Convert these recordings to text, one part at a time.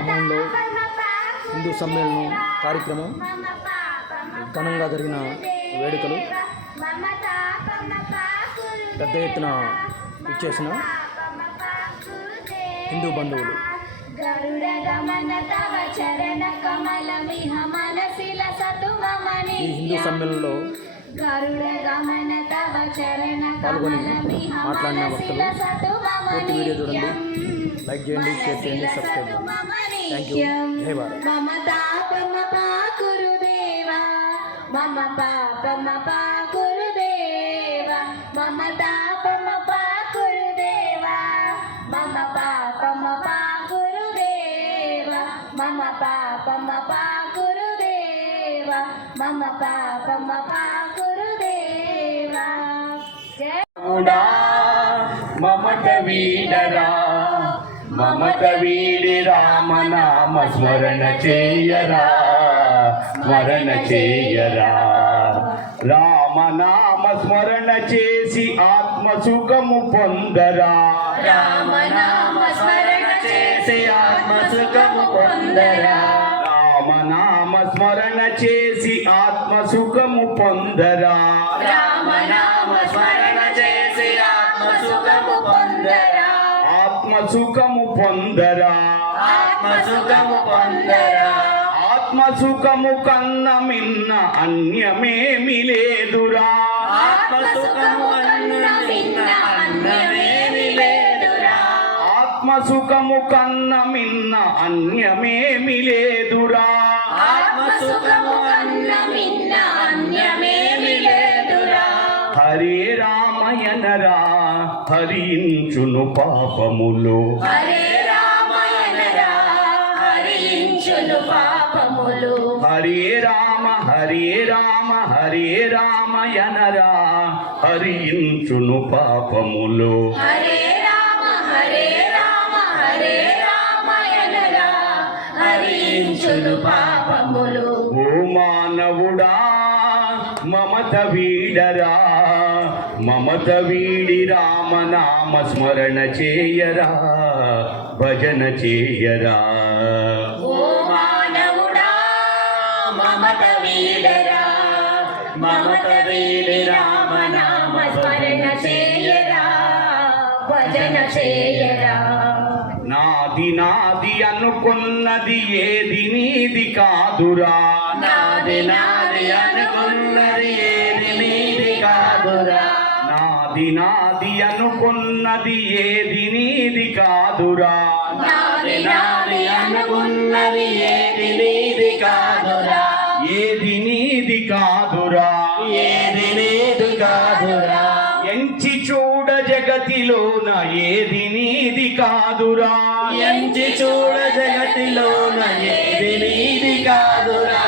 ఖమ్మంలో హిందూ సమ్మేళనం కార్యక్రమం ఘనంగా జరిగిన వేడుకలు పెద్ద ఎత్తున ఇచ్చేసిన హిందూ బంధువులు ఈ హిందూ సమ్మేళనంలో పాల్గొని మాట్లాడిన వక్తలు పూర్తి వీడియో చూడండి, లైక్ చేయండి, షేర్ చేయండి, సబ్స్క్రైబ్ చేయండి. Thank you. జై భారత్. మమత వీడరా మమత వీడి రామనామ స్మరణ చేయరా స్మరణ చేయరా రామనామ స్మరణ చేసి ఆత్మ సుఖము పొందరా రామనామ స్మరణ చేసి ఆత్మ సుఖము పొందరా రామనామ స్మరణ చేసి ఆత్మ సుఖము పొందరా రామనామ స్మరణ చేసి ఆత్మ సుఖము పొందరా ఆత్మ సుఖము పొందరా ఆత్మ సుఖము పొందరా ఆత్మ సుఖము కన్న మిన్న అన్యమేమి లేదురా ఆత్మ సుఖము కన్నా మిన్న అన్యమేమి లేదురా ఆత్మ సుఖము కన్న మిన్న అన్యమేమి లేదురా ఆత్మ సుఖము కన్నా మిన్న అన్యమేమి లేదురా హరే రామయనరా హరించును పాపములు హరే రామయనరా హరించును పాపములు హరే రామ హరే రామ హరే రామయనరా హరించును పాపములు హరే రామ హరే రామ హరే రామయనరా హరించును పాపములు ఓ మానవుడా మమత వీడరా మమత వీడి రామనామ స్మరణ చేయరా భజన చేయరా ఓ మానవుడా మమత వీడరా మమత వీడి రామనామ స్మరణ చేయరా భజన చేయరా నాది నాది అనుకున్నది ఏది నీది కాదురా నాది నాది అనుకున్నది ఏది నీది కాదురా నాది నాది అనుకున్నది ఏది నీది కాదురా నాది నాది అనుకున్నది ఏది నీది కాదురా ఏది నీది కాదురా ఏది నీది కాదురా ఎంచి చూడ జగతిలోన ఏది నీది కాదురా ఎంచి చూడ జగతిలోన ఏది నీది కాదురా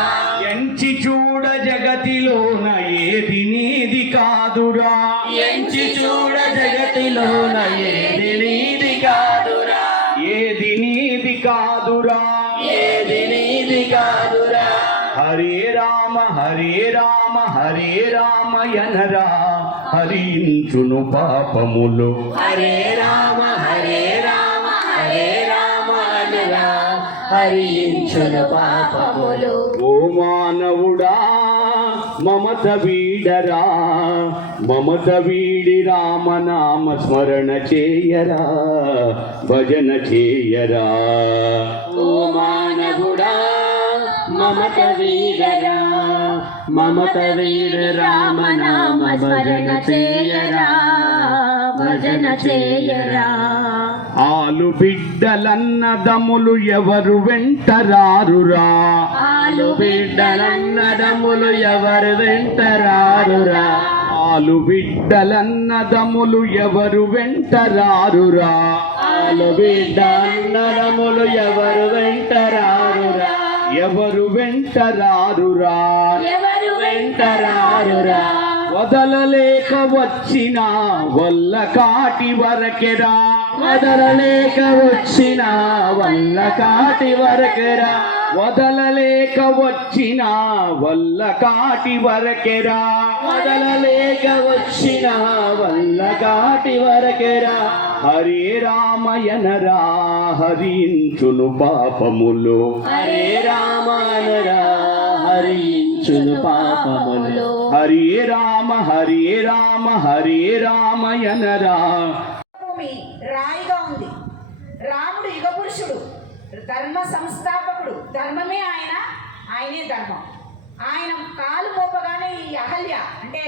ఎంచి చూడ జగతిలోన ఏది నీది కాదురా ఎంచి చూడ జగతిలోన ఏది నీది కాదురా ఏది నీది కాదురా ఏది నీది కాదురా హరే రామ హరే రామ హరే రామయనరా హరించును పాపములు హరే రామ హరే రామ హరే రామ అనరా హరించును పాపములు ఓ మానవుడా మమత వీడరా మమత వీడి రామనామ స్మరణ చేయరా భజన చేయరా ఓ మానవుడా మమత వీడరా మమత వీడ రామనామ స్మరణ చేయరా భజన చేయరా ఆలు బిడ్డలన్నదములు ఎవరు వెంటరారురా ఆలు బిడ్డలన్నదములు ఎవరు వెంటరారురా ఆలు బిడ్డలన్నదములు ఎవరు వెంటరారురా ఆలు బిడ్డలన్నదములు ఎవరు వెంటరారురా ఎవరు వెంటరారురా ఎవరు వెంటరారురా వదలలేక వచ్చిన వల్ల కాటి వరకెరా వదలలేక వచ్చిన వల్ల కాటి వరకెరా వదలలేక వచ్చిన వల్ల కాటి వరకెరా వదలలేక వచ్చిన వల్ల కాటి వరకెరా హరే రామయనరా హరించును పాపములు హరే రామయనరా హరించును పాపములు హరే రామ హరే రామ హరే రామయనరా. భూమి రాయిగా ఉంది. రాముడు యుగ పురుషుడు, ధర్మ సంస్థాపకుడు. ధర్మమే ఆయనే ధర్మం. ఆయన కాలు మోపగానే ఈ అహల్య అంటే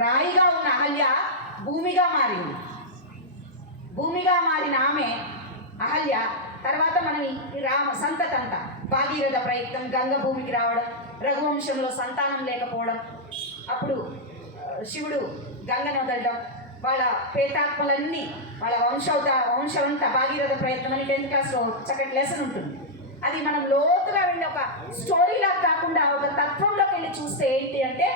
రాయిగా ఉన్న అహల్య భూమిగా మారింది. భూమిగా మారిన ఆమె అహల్య తర్వాత మనం ఈ రామ సంతతి అంతా భాగీరథ ప్రయత్నం, గంగ భూమికి రావడం, రఘువంశంలో సంతానం లేకపోవడం, అప్పుడు శివుడు గంగను వదలడం, వాళ్ళ ప్రేతాత్మలన్నీ వాళ్ళ వంశమంతా భాగీరథ ప్రయత్నం అని 10th క్లాస్లో చక్కటి లెసన్ ఉంటుంది. అది మనం లోతుగా వెళ్ళి ఒక స్టోరీలా కాకుండా ఒక తత్వంలోకి వెళ్ళి చూస్తే ఏంటి అంటే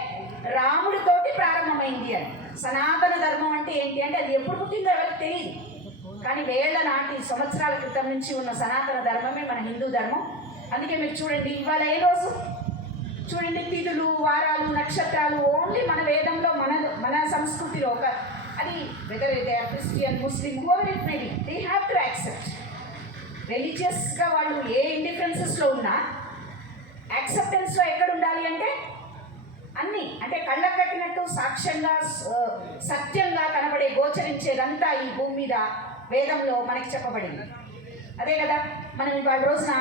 రాముడితోటి ప్రారంభమైంది అని. సనాతన ధర్మం అంటే ఏంటి అంటే అది ఎప్పుడు పుట్టిందో ఎవరికి తెలియదు, కానీ వేళ్ల నాటి సంవత్సరాల క్రితం నుంచి ఉన్న సనాతన ధర్మమే మన హిందూ ధర్మం. అందుకే మీరు చూడండి, ఇవాళ ఏ రోజు చూడండి, తిథులు, వారాలు, నక్షత్రాలు ఓన్లీ మన వేదంలో మన సంస్కృతిలో ఒక అది whether they are Christian, Muslim, whoever it may be, they have to accept. రిలీజియస్గా వాళ్ళు ఏ ఇండిఫరెన్సెస్లో ఉన్నా యాక్సెప్టెన్స్లో ఎక్కడ ఉండాలి అంటే అన్నీ అంటే కళ్ళకు కట్టినట్టు సాక్ష్యంగా సత్యంగా కనబడే గోచరించేదంతా ఈ భూమి మీద వేదంలో మనకి చెప్పబడింది. అదే కదా మనం ఇవాళ రోజున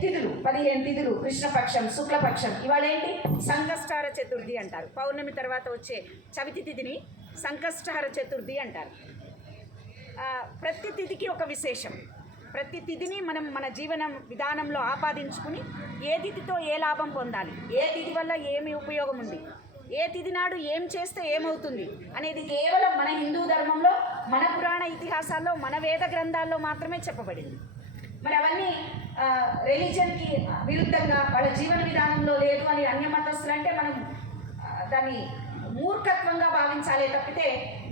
తిథులు 15 తిథులు, కృష్ణపక్షం, శుక్లపక్షం. ఇవాళ ఏంటి సంకష్టహార చతుర్థి అంటారు. పౌర్ణమి తర్వాత వచ్చే చవితి తిథిని సంకష్టహార చతుర్థి అంటారు. ప్రతి తిథికి ఒక విశేషం. ప్రతి తిథిని మనం మన జీవన విధానంలో ఆపాదించుకుని ఏ తిథితో ఏ లాభం పొందాలి, ఏ తిథి వల్ల ఏమి ఉపయోగం ఉంది, ఏ తిథి నాడు ఏం చేస్తే ఏమవుతుంది అనేది కేవలం మన హిందూ ధర్మంలో, మన పురాణ ఇతిహాసాల్లో, మన వేద గ్రంథాల్లో మాత్రమే చెప్పబడింది. మరి అవన్నీ రిలీజన్కి విరుద్ధంగా వాళ్ళ జీవన విధానంలో లేదు అని అన్యమతస్తులు అంటే మనం దాన్ని మూర్ఖత్వంగా భావించాలే తప్పితే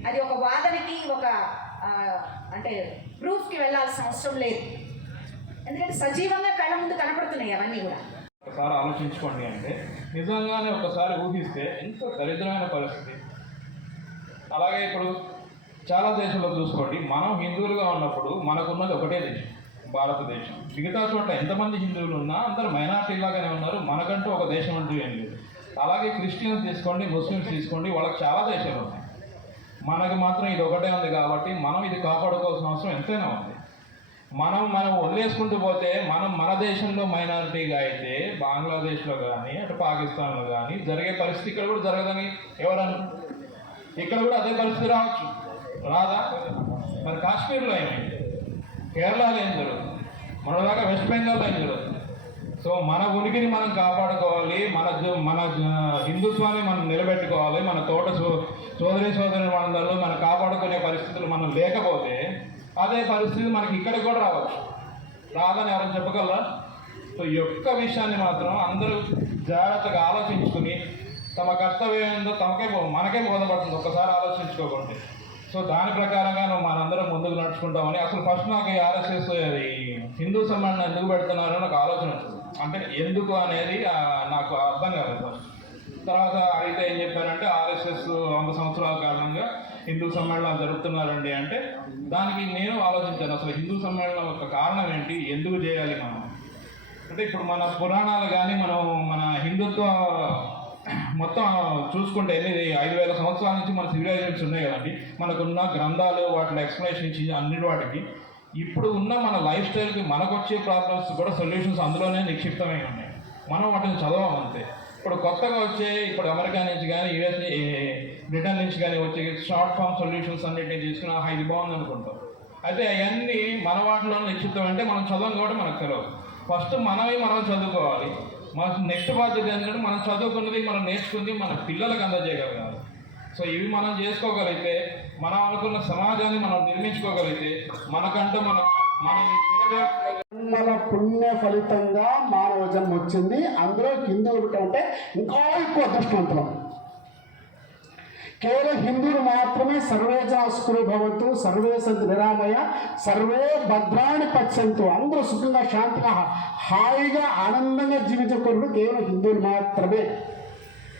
అది ఒక వాదనకి ఒక అంటే ప్రూఫ్కి వెళ్ళాల్సిన అవసరం లేదు. ఎందుకంటే సజీవంగా కళ్ళ ముందు కనపడుతున్నాయి అవన్నీ కూడా. ఒకసారి ఆలోచించుకోండి అంటే నిజంగానే ఒకసారి ఊహిస్తే ఎంత దరిద్రమైన పరిస్థితి. అలాగే ఇప్పుడు చాలా దేశాల్లో చూసుకోండి, మనం హిందువులుగా ఉన్నప్పుడు మనకున్నది ఒకటే దేశం, భారతదేశం. మిగతా చోట్ల ఎంతమంది హిందువులు ఉన్నా అందరూ మైనార్టీలాగానే ఉన్నారు, మనకంటూ ఒక దేశం అంటూ ఏం లేదు. అలాగే క్రిస్టియన్స్ తీసుకోండి, ముస్లిమ్స్ తీసుకోండి, వాళ్ళకి చాలా దేశాలు ఉన్నాయి. మనకు మాత్రం ఇది ఒకటే ఉంది కాబట్టి మనం ఇది కాపాడుకోవాల్సిన అవసరం ఎంతైనా ఉంది. మనం వదిలేసుకుంటూ పోతే మన దేశంలో మైనారిటీగా అయితే బంగ్లాదేశ్లో కానీ అటు పాకిస్తాన్లో కానీ జరిగే పరిస్థితి ఇక్కడ కూడా జరగదని ఎవరన్నా, ఇక్కడ కూడా అదే పరిస్థితి రావచ్చు, రాదా? మరి కాశ్మీర్లో ఏమైంది, కేరళలో ఏం జరుగుతుంది, మనలాగా వెస్ట్ బెంగాల్లో ఏం జరుగుతుంది? సో మన ఉనికిని మనం కాపాడుకోవాలి, మన హిందుత్వాన్ని మనం నిలబెట్టుకోవాలి. మన సోదరి మనందరిలో మనం కాపాడుకునే పరిస్థితులు మనం లేకపోతే అదే పరిస్థితి మనకి ఇక్కడికి కూడా రావచ్చు, రాదని ఎవరైనా చెప్పగలరా? సో ఈ యొక్క విషయాన్ని మాత్రం అందరూ జాగ్రత్తగా ఆలోచించుకుని తమ కర్తవ్యం ఏందో మనకే బోధపడుతుంది ఒక్కసారి ఆలోచించుకోకండి. సో దాని ప్రకారంగా మనందరం ముందుకు నడుచుకుంటామని. అసలు ఫస్ట్ నాకు ఈ ఆర్ఎస్ఎస్ హిందూ సమ్మేళనం ఎందుకు పెడుతున్నారో నాకు ఆలోచన వచ్చింది. అంటే ఎందుకు అనేది నాకు అర్థం కాలేదు ఫస్ట్. తర్వాత అయితే ఏం చెప్పారంటే ఆర్ఎస్ఎస్ 100 సంవత్సరాల కాలంగా హిందూ సమ్మేళనాలు జరుపుతున్నారండి అంటే దానికి నేను ఆలోచించాను, అసలు హిందూ సమ్మేళనం యొక్క కారణం ఏంటి, ఎందుకు చేయాలి మనం అంటే. ఇప్పుడు మన పురాణాలు కానీ మన హిందుత్వ మొత్తం చూసుకుంటే 5,000 సంవత్సరాల నుంచి మన సివిలైజేషన్స్ ఉన్నాయి కదండి, మనకున్న గ్రంథాలు వాటిలో ఎక్స్ప్లెనేషన్ ఇచ్చి అన్నిటి వాటికి ఇప్పుడు ఉన్న మన లైఫ్ స్టైల్కి మనకు వచ్చే ప్రాబ్లమ్స్ కూడా సొల్యూషన్స్ అందులోనే నిక్షిప్తమై ఉన్నాయి. మనం వాటిని చదవం అంతే. ఇప్పుడు కొత్తగా ఇప్పుడు అమెరికా నుంచి కానీ యూఎస్ బ్రిటన్ నుంచి కానీ వచ్చే షార్ట్ ఫామ్ సొల్యూషన్స్ అన్నింటినీ తీసుకుని ఇది బాగుంది అనుకుంటాం. అయితే అవన్నీ మన వాటిలో నిక్షిప్తం అంటే మనం చదవం కూడా మనకు తెలియదు. ఫస్ట్ మనం చదువుకోవాలి. మన నెక్స్ట్ బాధ్యత ఏంటంటే మనం చదువుకున్నది మనం నేర్చుకుంది మన పిల్లలకు అందజేయగలగాలి. సో ఇవి మనం చేసుకోగలిగితే మనం అనుకున్న సమాజాన్ని మనం నిర్మించుకోగలిగితే మనకంటూ మన పుణ్య ఫలితంగా మానవ జన్మ వచ్చింది. అందులో హిందువులు అంటే ఇంకా ఎక్కువ అదృష్టవంతులం. కేవలం హిందువులు మాత్రమే సర్వే జన భవంతు, సర్వే సంతు నిరామయ, సర్వే భద్రాన్ని పశ్యంతు, అందరూ సుఖంగా శాంతిగా హాయిగా ఆనందంగా జీవించకూడదు కేవలం హిందువులు మాత్రమే.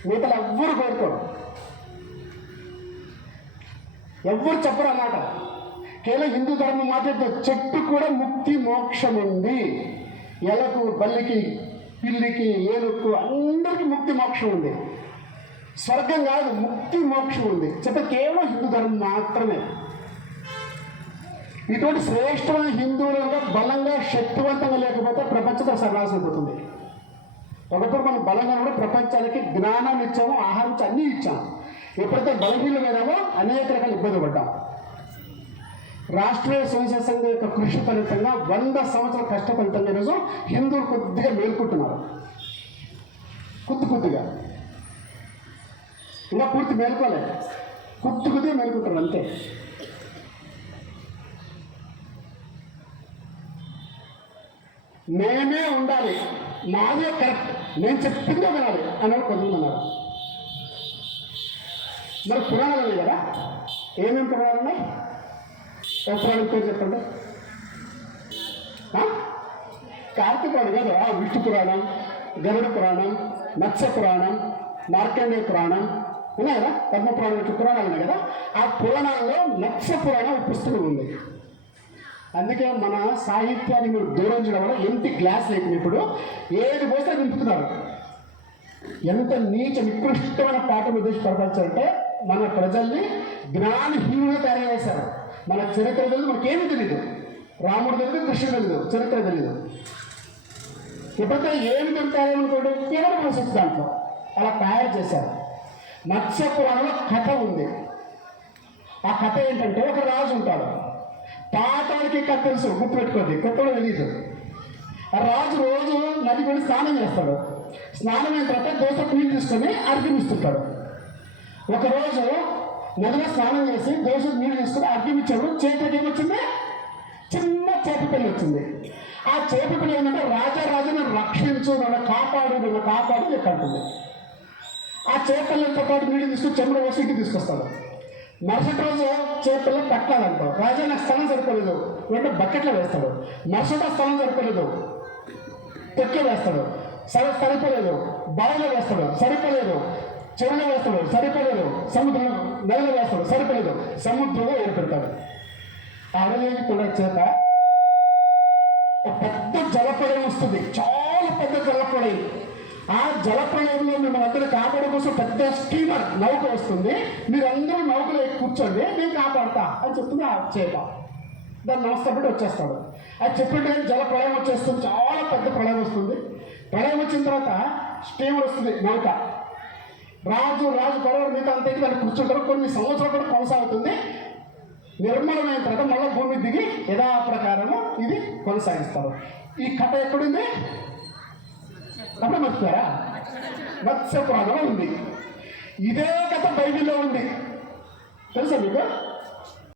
మిగతా ఎవ్వరు కోరుకోరు, ఎవ్వరు చెప్పరు అన్నమాట. కేవలం హిందూ ధర్మం మాట్లాడితే చెట్టు కూడా ముక్తి మోక్షం ఉంది. ఎలకు, బల్లికి, పిల్లికి, ఏనుక్కు అందరికీ ముక్తి మోక్షం ఉంది. స్వర్గం కాదు, ముక్తి మోక్షం ఉంది. చెప్ప కేవలం హిందూ ధర్మం మాత్రమే. ఇటువంటి శ్రేష్టమైన హిందువులుగా బలంగా శక్తివంతంగా లేకపోతే ప్రపంచంతో సర్వాసం అయిపోతుంది. ఒకప్పుడు మనం బలంగా కూడా ప్రపంచానికి జ్ఞానాన్ని ఇచ్చాము, ఆహారం అన్నీ ఇచ్చాము. ఎప్పుడైతే బలహీనమైనామో అనేక రకాల ఇబ్బంది పడ్డాం. రాష్ట్రీయ స్వయం సంఘం యొక్క కృషి ఫలితంగా 100 సంవత్సరాల కష్ట ఫలితంగా ఈరోజు హిందువులు కొద్దిగా మేల్కుంటున్నారు. కొద్దిగా ఇంకా పూర్తి మేల్కోలేదు, కొద్దిగా మేల్కుంటున్నారు అంతే. మేమే ఉండాలి, నాదే కరెక్ట్, నేను చెప్పిందే వినాలి అని కొంతమంది అన్నారు. మరి పురాణాలు ఉన్నాయి కదా, ఏమేమి పురాణాలు ఉన్నాయి? ఒక పురాణం పేరు చెప్పండి. కార్తీక పురాణం కాదు, విష్ణు పురాణం, గరుడ పురాణం, మత్స్య పురాణం, మార్కండేయ పురాణం ఉన్నాయి కదా, ధర్మ పురాణం ఇట్లా పురాణాలు ఉన్నాయి కదా. ఆ పురాణాల్లో మత్స్య పురాణం ఒక పుస్తకం ఉంది. అందుకే మన సాహిత్యాన్ని మీరు దూరం చేయడం వల్ల ఎంటి గ్లాస్ లేకుండా ఇప్పుడు ఏది పోతే నింపుతున్నారు. ఎంత నీచ నికృష్టమైన పాఠం ఉద్దేశం పరపాల్చారంటే మన ప్రజల్ని జ్ఞానహీనులుగా తయారు చేశారు. మన చరిత్ర తెలియదు, మనకేమీ తెలియదు. రాముడు తెలియదు, కృష్ణుడు తెలియదు, చరిత్ర తెలియదు. ఎప్పుడైతే ఏమి తింటారనుకోండి కేవలం మన దాంట్లో అలా తయారు చేశారు. మత్స్య పురాణంలో కథ ఉంది. ఆ కథ ఏంటంటే ఒక రాజు ఉంటాడు. పాతానికి కథ తెలుసు, గుర్తుపెట్టుకోండి, కొత్త తెలియదు. ఆ రాజు రోజు నది వెళ్ళి స్నానం చేస్తాడు. స్నానం అయిన తర్వాత దోశకు నీళ్ళు తీసుకొని అర్ఘ్యమిస్తుంటాడు. ఒకరోజు నదిలో స్నానం చేసి దోశకు నీళ్ళు తీసుకొని అర్ఘ్యమిచ్చాడు. చేతికి ఏమొచ్చింది? చిన్న చేప పిల్ల వచ్చింది. ఆ చేప పిల్ల ఏంటంటే రాజాను రక్షించు, నన్ను కాపాడు చెప్పంటుంది. ఆ చేపలతో పాటు నీళ్ళు తీసుకుని చెమ్మడ వేసి ఇంటికి తీసుకొస్తాడు. మరుసటి రోజు చేపల్లో పెట్టాలంటాడు. రాజా నాకు స్థలం సరిపోలేదు, వెంట బకెట్లో వేస్తాడు. మరుసటి స్థలం సరిపోలేదు, తొక్కి వేస్తాడు. సరిపోలేదు, బావిలో వేస్తాడు. సరిపోలేదు, చెరువులో వేస్తాడు. సరిపోలేదు, సముద్రం నదిలో వేస్తాడు. సరిపోలేదు, సముద్రంలో ఏర్పెడతాడు. అడవికి కూడా చేత ఒక పెద్ద జలప్రళయం వస్తుంది, చాలా పెద్ద జలప్రళయం. ఆ జలప్రళయంలో మిమ్మల్ని అందరూ కాపాడే కోసం పెద్ద స్టీమర్ నౌక వస్తుంది. మీరందరూ నౌకలో కూర్చోండి, నేను కాపాడతా అని చెప్తుంది ఆ చేప. దాన్ని నమస్కారం వచ్చేస్తాడు. అది చెప్పినట్టు జలప్రళయం వచ్చేస్తుంది, చాలా పెద్ద ప్రళయం వస్తుంది. ప్రళయం వచ్చిన తర్వాత స్టీమర్ వస్తుంది, నౌక. రాజు పడవ మిగతా అంతా దాన్ని కూర్చుంటారు. కొన్ని సంవత్సరాలు కూడా కొనసాగుతుంది. నిర్మలమైన తర్వాత మళ్ళీ భూమి దిగి యథాప్రకారము ఇది కొనసాగిస్తారు. ఈ కథ ఎక్కడుంది? అప్పుడు మర్చిపోయారా? మత్స్య పురాణంలో ఉంది. ఇదే కథ బైబిల్లో ఉంది, తెలుసా మీకు?